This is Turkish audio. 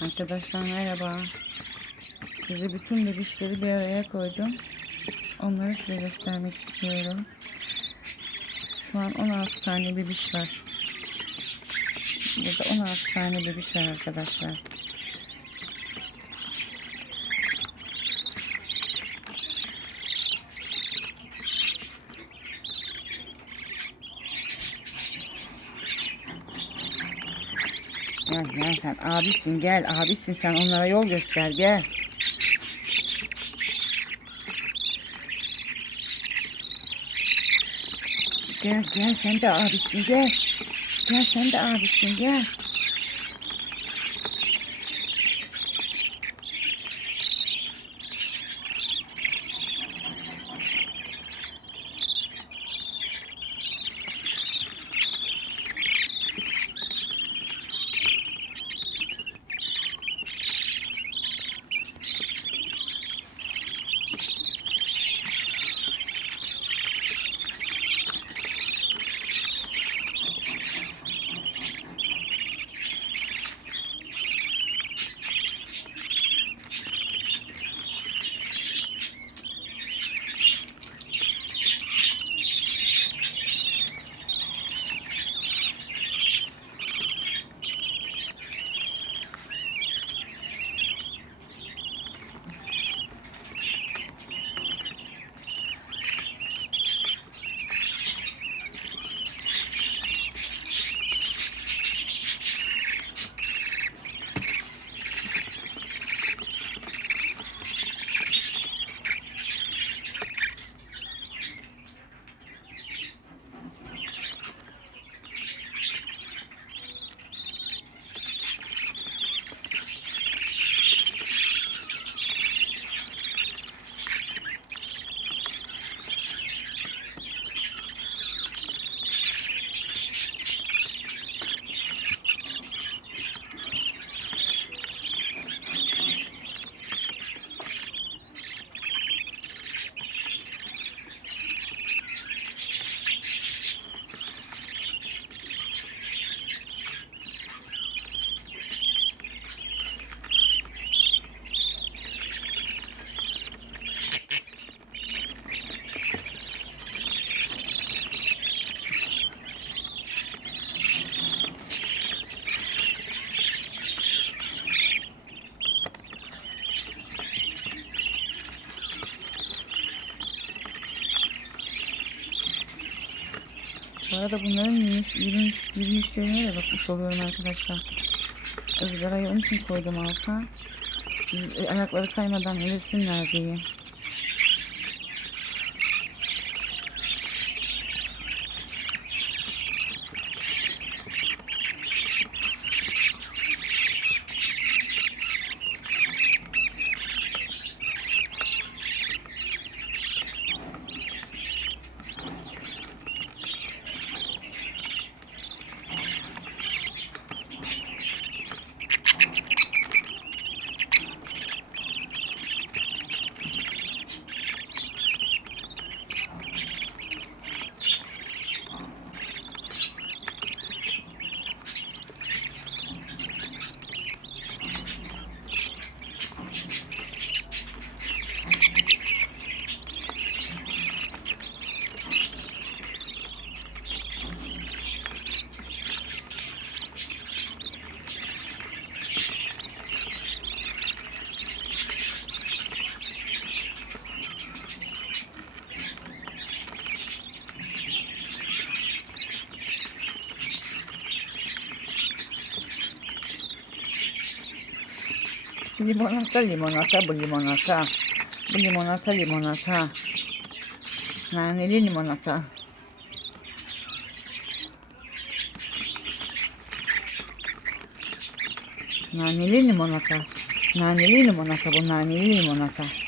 Arkadaşlar merhaba. Size bütün bebişleri bir araya koydum. Onları size göstermek istiyorum. Şu an 16 tane bebiş var. Burada 16 tane bebiş var arkadaşlar. Gel gel sen abisin gel abisin sen onlara yol göster gel. Gel gel sen de abisin gel. Gel sen de abisin gel. Arada bunların yürüyüş, yürüyüş, yürüyüşlerine de bakmış oluyorum arkadaşlar. Izgarayı onun için koydum alta. Ayakları kaymadan yürüsünler diye. Limonata, limonata, bu limonata. Bu limonata, limonata. Naneli limonata. Naneli limonata. Naneli limonata bu naneli limonata.